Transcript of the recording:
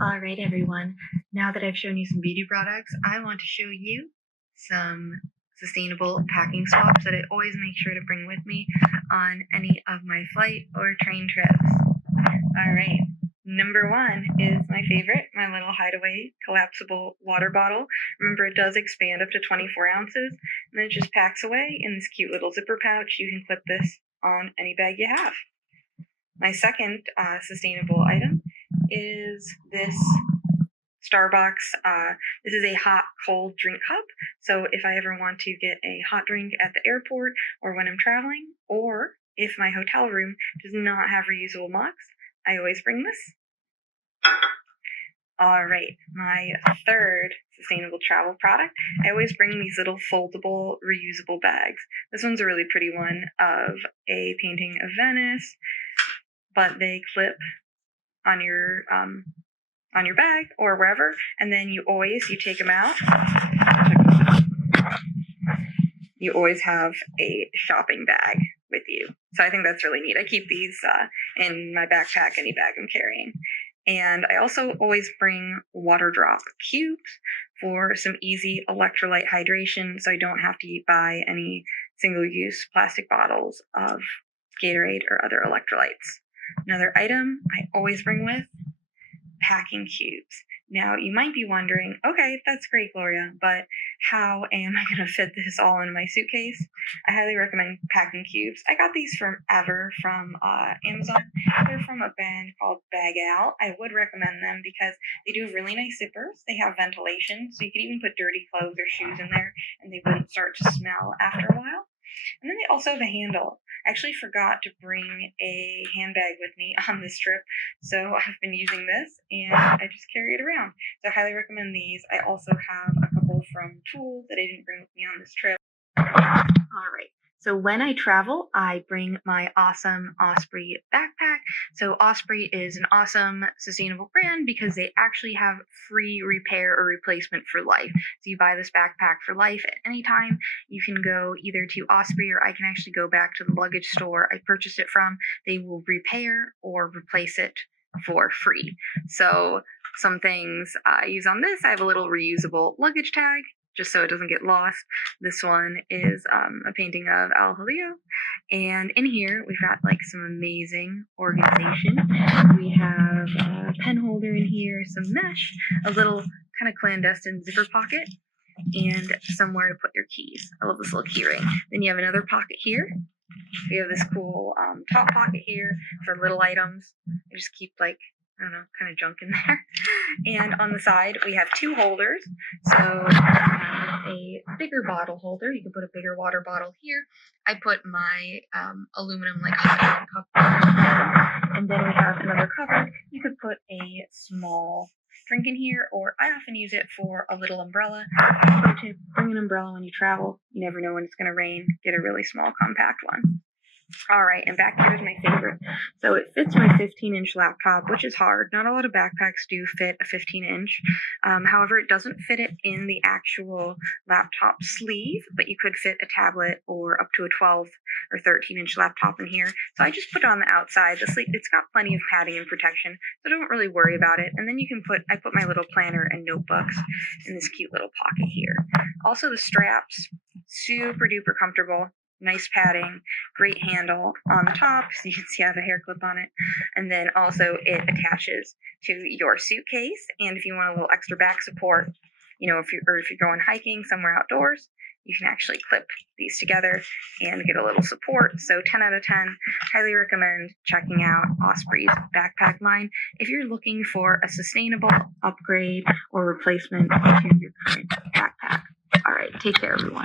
All right, everyone. Now that I've shown you some beauty products, I want to show you some sustainable packing swaps that I always make sure to bring with me on any of my flight or train trips. All right. Number one is my favorite, my little hideaway collapsible water bottle. Remember, it does expand up to 24 ounces, and then it just packs away in this cute little zipper pouch. You can clip this on any bag you have. My second sustainable item is this Starbucks. This is a hot cold drink cup. So if I ever want to get a hot drink at the airport or when I'm traveling, or if my hotel room does not have reusable mugs, I always bring this. All right, my third sustainable travel product, I always bring these little foldable reusable bags. This one's a really pretty one of a painting of Venice, but they clip on your bag or wherever, and then you take them out. You always have a shopping bag with you. So I think that's really neat. I keep these in my backpack, any bag I'm carrying. And I also always bring water drop cubes for some easy electrolyte hydration, so I don't have to buy any single-use plastic bottles of Gatorade or other electrolytes. Another item I always bring with, packing cubes. Now, you might be wondering, okay, that's great, Gloria, but how am I going to fit this all in my suitcase? I highly recommend packing cubes. I got these from Amazon. They're from a brand called Bag Out. I would recommend them because they do really nice zippers. They have ventilation, so you could even put dirty clothes or shoes in there, and they wouldn't start to smell after a while. And then they also have a handle. I actually forgot to bring a handbag with me on this trip, so I've been using this, and I just carry it around. So I highly recommend these. I also have a couple from Tools that I didn't bring with me on this trip. All right. So when I travel, I bring my awesome Osprey backpack. So Osprey is an awesome sustainable brand because they actually have free repair or replacement for life. So you buy this backpack for life at any time. You can go either to Osprey or I can actually go back to the luggage store I purchased it from. They will repair or replace it for free. So some things I use on this, I have a little reusable luggage tag, just so it doesn't get lost. This one is a painting of Al Jaleo. And in here, we've got like some amazing organization. We have a pen holder in here, some mesh, a little kind of clandestine zipper pocket, and somewhere to put your keys. I love this little key ring. Then you have another pocket here. We have this cool top pocket here for little items. I just keep kind of junk in there. And on the side, we have two holders. So we have a bigger bottle holder. You can put a bigger water bottle here. I put my aluminum hot dog cup. And then we have another cover. You could put a small drink in here, or I often use it for a little umbrella. So to bring an umbrella when you travel, you never know when it's going to rain. Get a really small, compact one. All right, and back here is my favorite. So it fits my 15-inch laptop, which is hard. Not a lot of backpacks do fit a 15-inch. However, it doesn't fit it in the actual laptop sleeve, but you could fit a tablet or up to a 12 or 13-inch laptop in here. So I just put it on the outside. The sleeve, it's got plenty of padding and protection, so don't really worry about it. And then you can I put my little planner and notebooks in this cute little pocket here. Also, the straps, super duper comfortable. Nice padding, great handle on the top, so you can see I have a hair clip on it. And then also it attaches to your suitcase. And if you want a little extra back support, if you're going hiking somewhere outdoors, you can actually clip these together and get a little support. So 10 out of 10, highly recommend checking out Osprey's backpack line if you're looking for a sustainable upgrade or replacement to your current backpack. All right, take care, everyone.